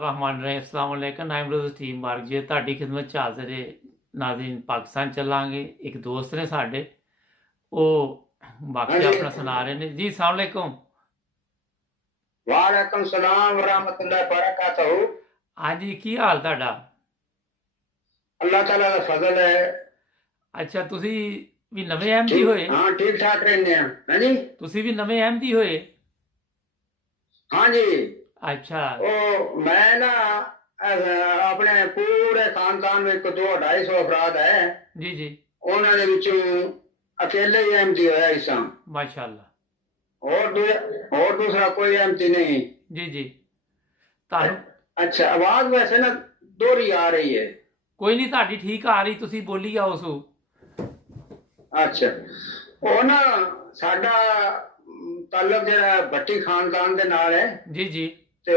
रहमान रहीम अस्सलाम वालेकुम नाइम रोज़ team mark जी ਤੁਹਾਡੀ ਖidmat 'ਚ ਹਾਜ਼ਰ ਹੈ ਨਾਜ਼ਰੀਨ ਪਾਕਿਸਤਾਨ ਚੱਲਾਂਗੇ ਇੱਕ ਦੋਸਤ ਨੇ ਸਾਡੇ ਉਹ हाँ ਵਾਕਿਆ जी। ਆਪਣਾ ਸੁਣਾ ਰਹੇ ਨੇ ਜੀ अस्सलाम वालेकुम वालेकुम सलाम वरहमतुल्लाहि बरकातहू। ਹਾਂਜੀ ਕੀ ਹਾਲ ਤੁਹਾਡਾ अल्लाह ताला का फजल है। ਅੱਛਾ ਤੁਸੀਂ ਵੀ ਨਵੇਂ ਅਹਿਮਦੀ ਹੋਏ हाँ ठीक ठाक रहने हैं। हाँ जी ਤੁਸੀਂ ਵੀ ਨਵੇਂ ਅਹਿਮਦੀ ਹੋਏ हाँ जी। ਅੱਛਾ ओ मैं ना अपने पूरे खानदान में 200-250 अफराद है। ਜੀ ਜੀ ਉਹਨਾਂ ਦੇ ਵਿੱਚੋਂ अकेले ही अहमदी होया इसा ਮਾਸ਼ਾਅੱਲਾ और दूसरा कोई अहमदी नहीं। ਜੀ ਜੀ ਤੁਹਾਨੂੰ अच्छा आवाज वैसे ना दोहरी आ रही है। ਕੋਈ ਨਹੀਂ ਤੁਹਾਡੀ ਠੀਕ ਆ ਰਹੀ ਤੁਸੀਂ ਬੋਲੀ ਜਾਓ ਸੋ अच्छा ਉਹ ਨਾ ਸਾਡਾ ਤਾਲੁਕ ਜਿਹੜਾ ਭੱਟੀ ਖਾਨਦਾਨ ਦੇ ਨਾਲ ਹੈ ਜੀ ਜੀ ਤੇ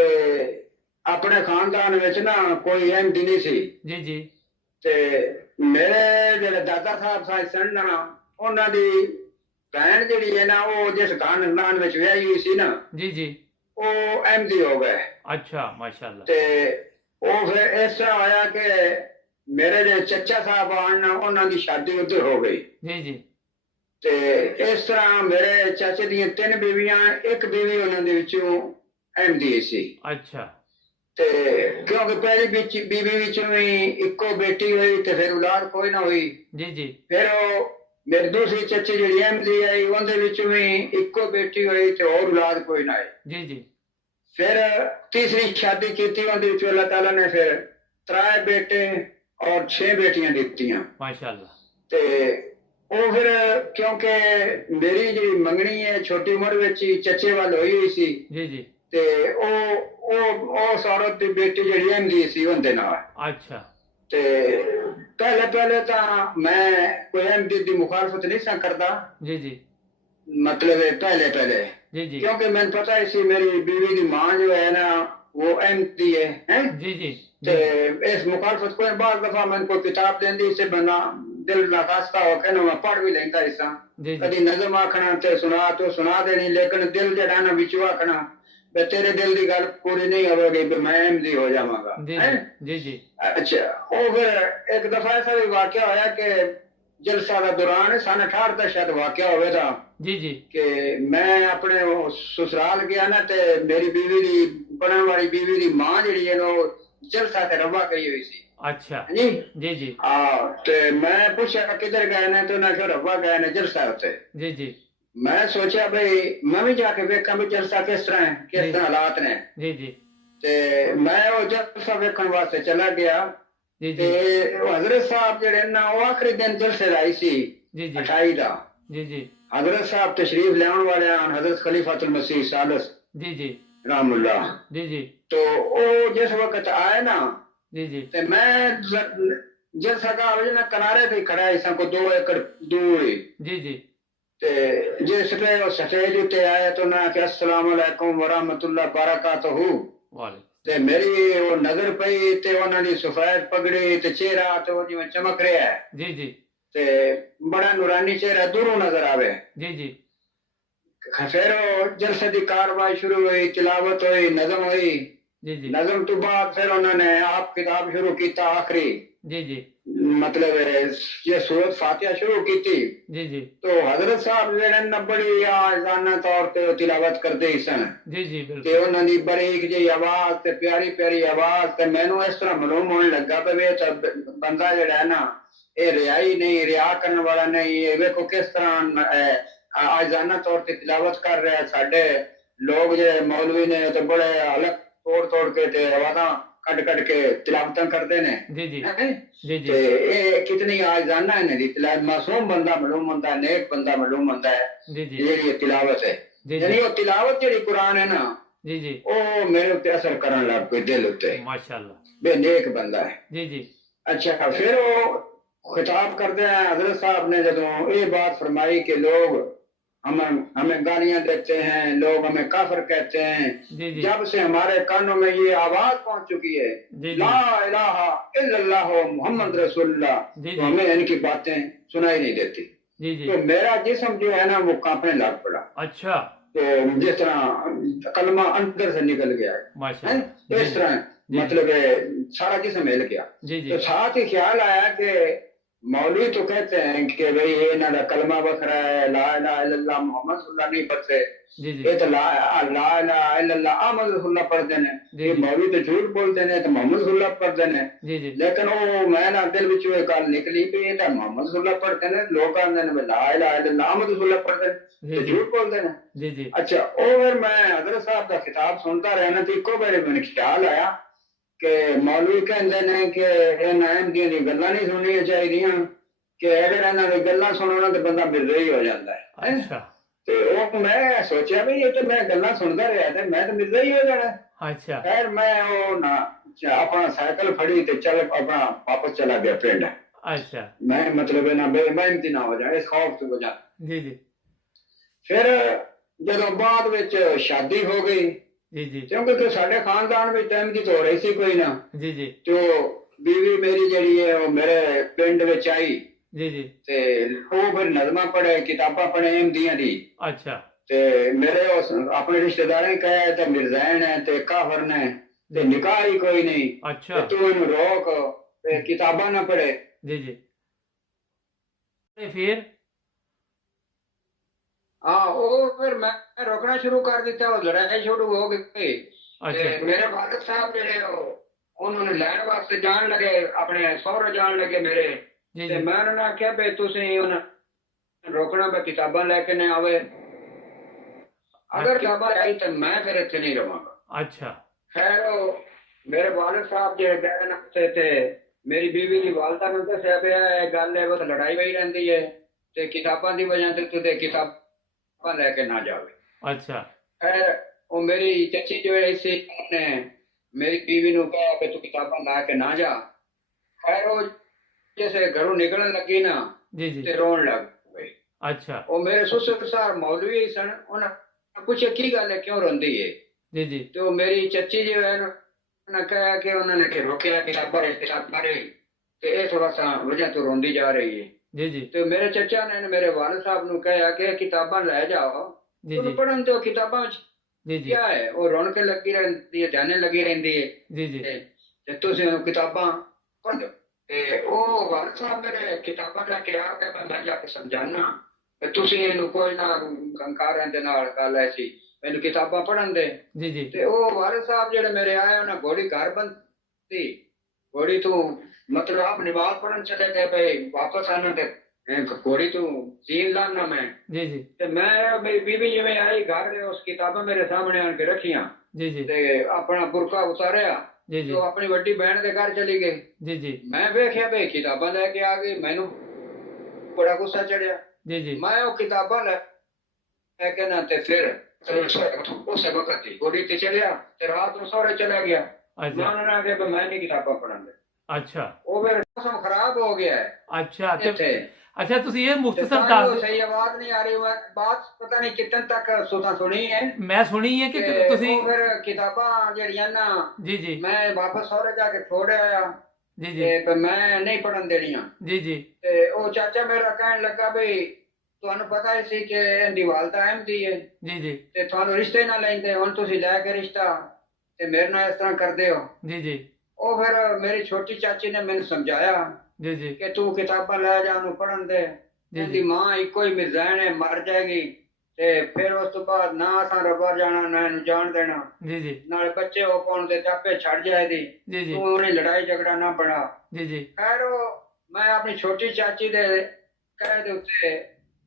ਆਪਣੇ ਖਾਨਦਾਨ ਵਿੱਚ ਨਾ ਕੋਈ ਅਹਿਮਦੀ ਨਹੀਂ ਸੀ ਜੀ ਜੀ ਤੇ ਮੇਰੇ ਜਿਹੜੇ ਦਾਦਾ ਸਾਹਿਬ ਸਨ ਨਾ ਉਹਨਾਂ ਦੀ ਭੈਣ ਜਿਹੜੀ ਹੈ ਨਾ ਉਹ ਜਿਸ ਖਾਨਦਾਨ ਵਿੱਚ ਵਿਆਹੀ ਹੋਈ ਸੀ ਨਾ ਜੀ ਜੀ ਉਹ ਅਹਿਮਦੀ ਹੋ ਗਏ। ਅੱਛਾ ਮਾਸ਼ਾਅੱਲਾ ਤੇ ਉਹ ਫਿਰ ਇਸ ਤਰ੍ਹਾਂ ਹੋਇਆ ਕਿ ਮੇਰੇ ਜਿਹੜੇ ਚੱਚਾ ਸਾਹਿਬ ਆਣ ਉਹਨਾਂ ਦੀ ਸ਼ਾਦੀ ਉੱਧਰ ਹੋ ਗਈ ਜੀ ਜੀ ਤੇ ਇਸ ਤਰ੍ਹਾਂ ਮੇਰੇ ਚਾਚੇ ਦੀਆਂ 3 ਬੀਵੀਆਂ, ਇੱਕ ਬੀਵੀ ਉਹਨਾਂ ਦੇ ਵਿੱਚੋਂ ਅਹਿਮਦੀ ਸੀ। ਅੱਛਾ ਤੇ ਕਿਉਂਕਿ ਪਹਿਲੀ ਬੀਵੀ ਵਿੱਚੋਂ ਵੀ ਇੱਕੋ ਬੇਟੀ ਹੋਈ ਤੇ ਫਿਰ ਔਲਾਦ ਕੋਈ ਨਾ ਹੋਈ। ਜੀ ਜੀ ਫਿਰ ਉਹ ਮੇਰੀ ਦੂਸਰੀ ਚਾਚੀ ਜਿਹੜੀ ਅਹਿਮਦੀ ਆਈ ਉਹਦੇ ਵਿੱਚੋਂ ਵੀ ਇੱਕੋ ਬੇਟੀ ਹੋਈ ਤੇ ਹੋਰ ਔਲਾਦ ਕੋਈ ਨਾ ਆਈ। ਜੀ ਜੀ ਫਿਰ ਤੀਸਰੀ ਸ਼ਾਦੀ ਕੀਤੀ ਉਹਦੇ ਵਿੱਚ ਅੱਲਾਹ ਤਾਲਾ ਨੇ ਫਿਰ 3 ਬੇਟੇ ਔਰ 6 ਬੇਟੀਆਂ ਦਿੱਤੀਆਂ। ਮਾਸ਼ਾਅੱਲਾ ਤੇ ਉਹ ਫਿਰ ਕਿਉਂਕਿ ਮੇਰੀ ਜਿਹੜੀ ਮੰਗਣੀ ਹੈ ਛੋਟੀ ਉਮਰ ਵਿੱਚ ਹੀ ਚੱਚੇ ਵੱਲ ਹੋਈ ਹੋਈ ਸੀ ਜੀ ਜੀ ਤੇ ਉਹ ਔਰਤ ਦੀ ਬੇਟੀ ਜਿਹੜੀ ਅਹਿਮਦੀ ਸੀ ਉਹਦੇ ਨਾਲ। ਅੱਛਾ ਤੇ ਪਹਿਲੇ ਤਾਂ ਮੈਂ ਕੋਈ ਅਹਿਮਦੀ ਦੀ ਮੁਖਾਲਫਤ ਨਹੀਂ ਸਾਂ ਕਰਦਾ। ਜੀ ਜੀ मतलब पहले जी जी क्योंकि मैंने पता है इसी मेरी बीवी की माँ जो है ना वो अहमदी है हैं? जी जी ते इस मुखालफत को बार दफा मैंने कोई किताब देंदी इससे बना दिल नाकास्ता हो के ना मैं पढ़ भी लेंदा इसा जी कदी नज़म आखना ते सुना देनी लेकिन दिल जड़ा ना विचों आखना बे तेरे दिल की गल पूरी नहीं होगी भी मैं अहमदी हो जावांगा। जी जी जी अच्छा वो फिर एक दफा ऐसा भी वाकया होया कि जलसा का दौरान सन 68 का शायद वाकया होगा जी जी कि मैं अपने ससुराल गया ना ते मेरी बीवी दी बनने वाली बीवी दी मां जिहड़ी है नो जलसा ते रवा करी हुई सी। अच्छा जी जी जी ते मैं पूछा किधर गए ने तो उन्हें रवा गए ने जलसा उत्ते। जी जी मैं सोचा भाई मैं भी जाके वेखा भी जलसा किस तरह है किस तरह हालात ने। जी जी ते मैं वो जलसा वेखण वास्ते चला गया जी ते जी हजरत साहब जिहड़े ना वो आखिरी दिन जलसे आई सी जी जी 28 दा। जी जी हजरत साहब तशरीफ लेने वाले हैं हजरत खलीफातुल मसीह सालिस जी जी रामुल्लाह। जी जी तो वो जिस वक्त आए ना जी जी ते मैं जिस जगह ना किनारे पे खड़ा है को 2 एकड़ दूर ही जी जी ते जिस पे वो स्टेज उते आए तो ना कि अस्सलाम वालेकुम वरहमतुल्लाह बरकातहू वालेकुम ते मेरी वो नजर पई ते उन्हां दी सफेद पगड़ी ते चेहरा तो जिवें चमक रहा है जी जी ते बड़ा नूरानी चेहरा दूरों नजर आवे। जी जी फिर जलसे की कार्रवाई शुरू हुई, तिलावत हुई, नज़म हुई। जी जी नज़म तो बाद फिर उन्होंने आप किताब शुरू किया आखिरी जी जी मतलब ये सूरत फातिहा शुरू की थी। जी जी तो हजरत साहब जेड़े न बड़ी आजाना तौर पे तिलावत करते ही सन जी जी ते बिल्कुल उन्हां दी बारीक जी आवाज ते प्यारी प्यारी आवाज ते मैनू इस तरह मालूम होने लगा पे बंदा जेड़ा है ना ये रियाई नहीं रिया करने वाला नहीं ये वेखो किस तरह आजाना तौर पे तिलावत कर रहे हैं। साडे लोग जे मौलवी ने तो बड़े अलग तोड़ के ते आवाज़ां कट के तिलावतां करते ने। जी जी हैं? जी जी ते ये कितनी आजाना है दी तिलावत मासूम बंदा मालूम होता है नेक बंदा मालूम होता है जी जी जेड़ी ये तिलावत है जी यानी जी वो तिलावत जेड़ी कुरान है ना जी जी वो मेरे उत्ते असर करन लग पई दिल उत्ते माशाअल्लाह बे नेक बंदा है। जी जी अच्छा फिर वो खिताब करते हैं हजरत साहब ने जदों ये बात फरमाई कि लोग हमें गालियां देते हैं, लोग हमें काफिर कहते हैं। जी जी जब से हमारे कानों में ये आवाज पहुंच चुकी है जी ला इलाहा इल्लल्लाह मुहम्मद रसूलुल्लाह जी तो जी हमें इनकी बातें सुनाई नहीं देती। जी जी तो मेरा जिस्म जो है ना वो कांपने लग पड़ा। अच्छा तो जिस तरह कलमा अंदर से निकल गया है माशाअल्लाह तो इस जी तरह जी मतलब सारा जिस्म हिल गया। जी जी तो साथ ही ख्याल आया कि मौलवी तो कहते हैं कि भाई ये इन्हों का कलमा बखरा है, ला इलाहा इल्लल्लाह मुहम्मद रसूलुल्लाह नहीं पढ़ते, जी जी ये तो ला ला इलाहा इल्लल्लाह अहमद रसूलुल्लाह पढ़ते हैं। जी ये जी मौलवी तो झूठ बोलते हैं, तो मोहम्मद रसूलुल्लाह पढ़ते हैं। जी जी लेकिन वो मैं ना दिल विच ये गल निकली भी ये तो मोहम्मद रसूलुल्लाह पढ़ते हैं, लोग कहते हैं ला इलाहा इल्लल्लाह अहमद रसूलुल्लाह पढ़ते हैं, जी तो जी झूठ बोलते हैं। जी जी अच्छा वो फिर मैं हजरत साहब का खिताब सुनता रहा ना, तो इको बारे मैंने ख्याल आया कि मौलवी कहते हैं कि इन्हां अहमदियां दी गल्लां नहीं सुननियां चाहिए, कि अगर इन्हां दी गल्लां सुनो ना तो बंदा मिर्जा ही हो जाता है। अच्छा ਤੇ ਉਹ ਮੈਂ ਸੋਚਿਆ ਵੀ ਇਹ ਤੇ ਮੈਂ ਗੱਲਾਂ ਸੁਣਦਾ ਰਿਹਾ ਤੇ ਮੈਂ ਤਾਂ ਮਿਰਜ਼ਾ ਹੀ ਹੋ ਜਾਣਾ। अच्छा ਖੈਰ ਮੈਂ ਉਹ ਨਾ ਆਪਣਾ ਸਾਈਕਲ ਫੜੀ ਤੇ ਚੱਲ ਆਪਣਾ ਵਾਪਸ ਚਲਾ ਗਿਆ ਪਿੰਡ। अच्छा ਮੈਂ ਮਤਲਬ ਇਹਨਾਂ ਬੇਮਹਿਨਤੀ ਨਾ ਹੋ ਜਾਏ, ਇਸ ਖੌਫ ਤੋਂ ਵਜ੍ਹਾ। जी जी ਫਿਰ ਜਦੋਂ ਬਾਅਦ ਵਿੱਚ ਸ਼ਾਦੀ ਹੋ ਗਈ, जी जी ਕਿਉਂਕਿ ਕਿ ਸਾਡੇ ਖਾਨਦਾਨ ਵਿੱਚ ਟਾਈਮ ਦੀ ਹੋ ਰਹੀ ਸੀ ਕੋਈ ਨਾ, जी जी ਤੇ ਬੀਵੀ ਮੇਰੀ ਜਿਹੜੀ ਹੈ ਉਹ ਮੇਰੇ ਪਿੰਡ ਵਿੱਚ ਆਈ जी जी ਤੇ ਉਹ ਫਿਰ ਨਜ਼ਮਾਂ ਪੜ੍ਹੇ, ਕਿਤਾਬਾਂ ਪੜ੍ਹੇ ਅਹਿਮਦੀਆਂ ਦੀ। अच्छा ਤੇ ਮੇਰੇ ਉਸ ਆਪਣੇ ਰਿਸ਼ਤੇਦਾਰਾਂ ਨੇ ਕਿਹਾ ਤੇ ਮਿਰਜ਼ਾਇਨ ਹੈ ਤੇ ਕਾਫਰ ਨੇ ਤੇ ਨਿਕਾਹ ਹੀ ਕੋਈ ਨਹੀਂ, अच्छा ਤੇ ਤੂੰ ਇਹਨੂੰ ਰੋਕ ਤੇ ਕਿਤਾਬਾਂ ਨਾ ਪੜ੍ਹੇ। जी जी फिर ਹਾਂ ਉਹ ਫਿਰ ਮੈਂ ਰੋਕਣਾ ਸ਼ੁਰੂ ਕਰ ਦਿੱਤਾ, ਉਹ ਲੜਾਈ ਸ਼ੁਰੂ ਹੋ ਗਈ। अच्छा ਤੇ ਮੇਰੇ ਵਾਲਿਦ ਸਾਹਿਬ ਜਿਹੜੇ ਉਹਨਾਂ ਨੂੰ ਲੈਣ ਵਾਸਤੇ ਜਾਣ ਲੱਗੇ, ਆਪਣੇ ਸਹੁਰੇ ਜਾਣ ਲੱਗੇ ਮੇਰੇ। जी ਤੇ जी ਮੈਂ ਉਹਨਾਂ ਨੂੰ ਆਖਿਆ ਵੀ ਤੁਸੀਂ ਉਹਨਾਂ ਰੋਕਣਾ ਵੀ ਕਿਤਾਬਾਂ ਲੈ ਕੇ ਨਾ ਆਵੇ, ਅਗਰ ਕਿਤਾਬਾਂ ਆਈ ਤਾਂ ਮੈਂ ਫਿਰ ਇੱਥੇ ਨਹੀਂ ਰਵਾਂਗਾ। अच्छा ਖੈਰ ਉਹ ਮੇਰੇ ਵਾਲਿਦ ਸਾਹਿਬ ਜਿਹੜੇ ਗਏ ਨਾ ਤੇ ਮੇਰੀ ਬੀਵੀ ਦੀ ਵਾਲਦਾ ਨੂੰ ਦੱਸਿਆ ਪਿਆ ਇਹ ਗੱਲ ਹੈ, ਉਹ ਤਾਂ ਲੜਾਈ ਪਈ ਰਹਿੰਦੀ ਹੈ ਤੇ ਕਿਤਾਬਾਂ ਦੀ ਵਜ੍ਹਾ ਤੇ ਤੇ ਕਿਤਾਬਾਂ ਲੈ ਕੇ ਨਾ ਜਾਵੇ। अच्छा ਖੈਰ ਉਹ ਮੇਰੀ ਚਾਚੀ ਜੋ ਹੈ ਸੀ ਉਹਨੇ ਮੇਰੀ ਬੀਵੀ ਨੂੰ ਕਿਹਾ ਕਿ ਤੂੰ ਕਿਤਾਬਾਂ ਲਾ ਕੇ ਨਾ ਜਾ। ਖੈਰ ਉਹ ਜੈਸੇ ਘਰੋਂ ਨਿਕਲਣ ਲੱਗੀ ਨਾ जी जी ਤੇ ਰੋਣ ਲੱਗ ਪਈ। अच्छा ਉਹ ਮੇਰੇ ਸਸੁਰ ਸਾਹਿਬ ਮੌਲਵੀ ਸਨ, ਉਹਨਾਂ ਪੁੱਛਿਆ ਕੀ ਗੱਲ ਹੈ, ਕਿਉਂ ਰੋਂਦੀ ਹੈ? जी जी ਤੇ ਉਹ ਮੇਰੀ ਚਾਚੀ ਜੋ ਹੈ ਨਾ ਉਹਨਾਂ ਕਿਹਾ ਕਿ ਉਹਨਾਂ ਨੇ ਕਿ ਰੋਕਿਆ ਕਿਤਾਬਾਂ ਤੇ ਇਹ ਥੋੜਾ ਸਾ ਵਜ੍ਹਾ ਤੋਂ ਰੋਂਦੀ ਜਾ ਰਹੀ ਹੈ। जी जी ਤੇ ਮੇਰੇ ਚਾਚਾ ਨੇ ਮੇਰੇ ਵਾਲਿਦ ਸਾਹਿਬ ਨੂੰ ਕਿਹਾ ਕਿ ਕਿਤਾਬਾਂ ਲੈ ਜਾਓ, जी ਉਹਨੂੰ जी ਪੜ੍ਹਨ ਤੋਂ ਕਿਤਾਬਾਂ ਵਿੱਚ जी जी ਕਿਆ ਹੈ, ਉਹ ਰੌਣਕ ਲੱਗੀ ਰਹਿੰਦੀ ਹੈ, ਧਿਆਨ ਲੱਗੀ ਰਹਿੰਦੀ ਹੈ, जी जी ਤੇ ਤੁਸੀਂ ਉਹ ਕਿਤਾਬਾਂ ਪੜ੍ਹੋ। ਤੇ ਉਹ ਵਾਲਿਦ ਸਾਹਿਬ ਮੇਰੇ ਕਿਤਾਬਾਂ ਲੈ ਕੇ ਆ ਕੇ ਮੈਂ ਜਾ ਕੇ ਸਮਝਾਣਾ ਕਿ ਤੁਸੀਂ ਇਹਨੂੰ ਕੋਈ ਨਾ ਕੰਕਾਰਾਂ ਦੇ ਨਾਲ ਗੱਲ ਐਸੀ ਮੈਨੂੰ ਕਿਤਾਬਾਂ ਪੜ੍ਹਨ ਦੇ। जी जी ਤੇ ਉਹ ਵਾਲਿਦ ਸਾਹਿਬ ਜਿਹੜੇ ਮੇਰੇ ਆਏ ਉਹਨਾਂ ਘੋੜੀ ਘਰ ਬੰਦੀ ਘੋੜੀ ਤੋਂ ਮਤਲਬ ਆਪ ਨਮਾਜ਼ ਪੜ੍ਹਨ ਚਲੇ ਗਏ ਪਏ, ਵਾਪਸ ਆਣਾ ਤੇ ਘੋੜੀ ਤੋਂ ਸੀਨ ਲਾਣਾ ਮੈਂ। जी जी ਤੇ ਮੈਂ ਮੇਰੀ ਬੀਬੀ ਜਿਵੇਂ ਆਈ ਘਰ ਉਸ ਕਿਤਾਬਾਂ ਮੇਰੇ ਸਾਹਮਣੇ ਆਣ ਕੇ ਰੱਖੀਆਂ जी जी ਤੇ ਆਪਣਾ ਬੁਰਕਾ ਉਤਾਰਿਆ जी ਤੇ जी ਉਹ ਆਪਣੀ ਵੱਡੀ ਭੈਣ ਦੇ ਘਰ ਚਲੀ ਗਈ। जी जी ਮੈਂ ਵੇਖਿਆ ਬਈ ਕਿਤਾਬਾਂ ਲੈ ਕੇ ਆ ਗਈ, ਮੈਨੂੰ ਬੜਾ ਗੁੱਸਾ ਚੜਿਆ। जी जी ਮੈਂ ਉਹ ਕਿਤਾਬਾਂ ਲੈ ਕੇ ਨਾ ਤੇ ਫਿਰ ਉਸੇ ਵਕਤ ਹੀ ਘੋੜੀ ਤੇ ਚੜਿਆ ਤੇ ਰਾਤ ਨੂੰ ਸਹੁਰੇ ਚਲਾ ਗਿਆ। ਮੈਂ अच्छा ਉਹਨਾਂ ਨੇ ਕਿਹਾ ਮੈਂ ਨਹੀਂ ਕਿਤਾਬਾਂ ਪੜ੍ਹਨ ਦੇ। अच्छा ਉਹ ਫਿਰ ਮੌਸਮ ਖਰਾਬ ਹੋ ਗਿਆ ਹੈ अच्छा ते ਇੱਥੇ। अच्छा तुसी ये ਤੇ मुख्तसर ਤਾਂ दस ਸਹੀ ਆਵਾਜ਼ ਨਹੀਂ ਆ ਰਹੀ, ਬਾਤ ਪਤਾ ਨਹੀਂ ਕਿਤਨ ਤੱਕ ਸੁਣੀ ਹੈ। मैं सुनी है कि ਤੇ तुसी ਉਹ ਫਿਰ ਕਿਤਾਬਾਂ ਜਿਹੜੀਆਂ ਨਾ जी जी ਮੈਂ ਵਾਪਸ ਸਹੁਰੇ ਜਾ ਕੇ ਛੋੜ ਆਇਆ जी जी ਤੇ ਫਿਰ ਮੈਂ ਨਹੀਂ ਪੜਨ ਦੇਣੀਆਂ। जी जी ਤੇ ਉਹ ਚਾਚਾ ਮੇਰਾ ਕਹਿਣ ਲੱਗਾ ਬਈ ਤੁਹਾਨੂੰ ਪਤਾ ਹੀ ਸੀ ਕਿ ਇਹਦੀ ਵਾਲਦਾ ਅਹਿਮਦੀ ਹੈ जी जी ਤੇ ਤੁਹਾਨੂੰ ਰਿਸ਼ਤੇ ਨਾ ਲੈਂਦੇ, ਹੁਣ ਤੁਸੀਂ ਲੈ ਕੇ ਰਿਸ਼ਤਾ ਤੇ ਮੇਰੇ ਨਾਲ ਇਸ ਤਰ੍ਹਾਂ ਕਰਦੇ ਹੋ। जी जी ਉਹ ਫਿਰ ਮੇਰੀ ਛੋਟੀ ਚਾਚੀ ਨੇ ਮੈਨੂੰ ਸਮਝਾਇਆ जी जी ਕਿ ਤੂੰ ਕਿਤਾਬਾਂ ਲੈ ਜਾ, ਉਹਨੂੰ ਪੜਨ ਦੇ, ਜੀ ਇਹਦੀ ਮਾਂ ਇੱਕੋ ਹੀ ਮਿਰਜ਼ਾਨ ਹੈ, ਮਰ ਜਾਏਗੀ ਤੇ ਫਿਰ ਉਸ ਤੋਂ ਬਾਅਦ ਨਾ ਅਸਾਂ ਰੱਬਾ ਜਾਣਾ ਨਾ ਇਹਨੂੰ ਜਾਣ ਦੇਣਾ, जी जी ਨਾਲੇ ਬੱਚੇ ਹੋ ਪਾਉਣ ਤੇ ਆਪੇ ਛੱਡ ਜਾਏਗੀ, जी जी ਤੂੰ ਉਹਨੇ ਲੜਾਈ ਝਗੜਾ ਨਾ ਬਣਾ। जी जी ਖੈਰ ਉਹ ਮੈਂ ਆਪਣੀ ਛੋਟੀ ਚਾਚੀ ਦੇ ਕਹੇ ਦੇ ਉੱਤੇ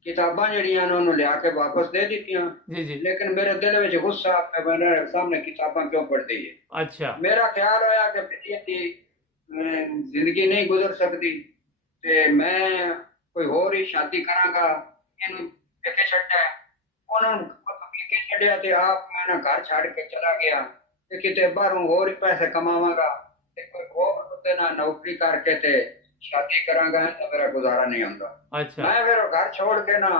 ਕਿਤਾਬਾਂ ਜਿਹੜੀਆਂ ਨੇ ਉਹਨੂੰ ਲਿਆ ਕੇ ਵਾਪਸ ਦੇ ਦਿੱਤੀਆਂ। जी जी ਲੇਕਿਨ ਮੇਰੇ ਦਿਲ ਵਿੱਚ ਗੁੱਸਾ ਆ, ਮੇਰੇ ਸਾਹਮਣੇ ਕਿਤਾਬਾਂ ਕਿਉਂ ਪੜ੍ਹਦੀ ਹੈ। अच्छा ਮੇਰਾ ਖਿਆਲ ਹੋਇਆ ਕਿ ਪਿੱਛੇ ਦੀ ਜ਼ਿੰਦਗੀ ਨਹੀਂ ਗੁਜ਼ਰ ਸਕਦੀ ਤੇ ਮੈਂ ਕੋਈ ਹੋਰ ਹੀ ਸ਼ਾਦੀ ਕਰਾਂਗਾ, ਇਹਨੂੰ ਕਿੱਥੇ ਛੱਡਿਆ, ਉਹਨਾਂ ਨੂੰ ਕਿੱਥੇ ਛੱਡਿਆ ਤੇ ਆਪ ਮੈਂ ਨਾ ਘਰ ਛੱਡ ਕੇ ਚਲਾ ਗਿਆ ਤੇ ਕਿਤੇ ਬਾਹਰੋਂ ਹੋਰ ਹੀ ਪੈਸੇ ਕਮਾਵਾਂਗਾ ਤੇ ਕੋਈ ਹੋਰ ਉੱਤੇ ਨਾ ਨੌਕਰੀ ਕਰਕੇ ਤੇ ਸ਼ਾਦੀ ਕਰਾਂਗਾ ਤਾਂ ਮੇਰਾ ਗੁਜ਼ਾਰਾ ਨਹੀਂ ਹੁੰਦਾ। अच्छा ਮੈਂ ਫਿਰ ਉਹ ਘਰ ਛੋੜ ਕੇ ਨਾ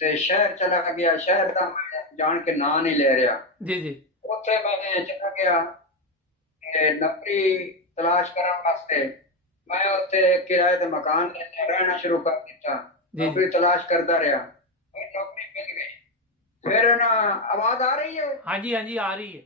ਤੇ ਸ਼ਹਿਰ ਚਲਾ ਗਿਆ। ਸ਼ਹਿਰ ਦਾ ਮੈਂ ਜਾਣ ਕੇ ਨਾਂ ਨਹੀਂ ਲੈ ਰਿਹਾ। जी जी ਉੱਥੇ ਮੈਂ ਚਲਾ ਗਿਆ ਤੇ ਨੌਕਰੀ ਤਲਾਸ਼ ਕਰਨ ਵਾਸਤੇ। ਮੈਂ ਉੱਥੇ ਕਿਰਾਏ ਤੇ ਮਕਾਨ ਲੈ ਕੇ ਰਹਿਣਾ ਸ਼ੁਰੂ ਕਰ ਦਿੱਤਾ। ਨੌਕਰੀ ਤਲਾਸ਼ ਕਰਦਾ ਰਿਹਾ, ਕੋਈ ਨੌਕਰੀ ਮਿਲ ਗਈ। ਫਿਰ ਨਾ ਆਵਾਜ਼ ਆ ਰਹੀ ਹੈ? हाँ जी आ रही है।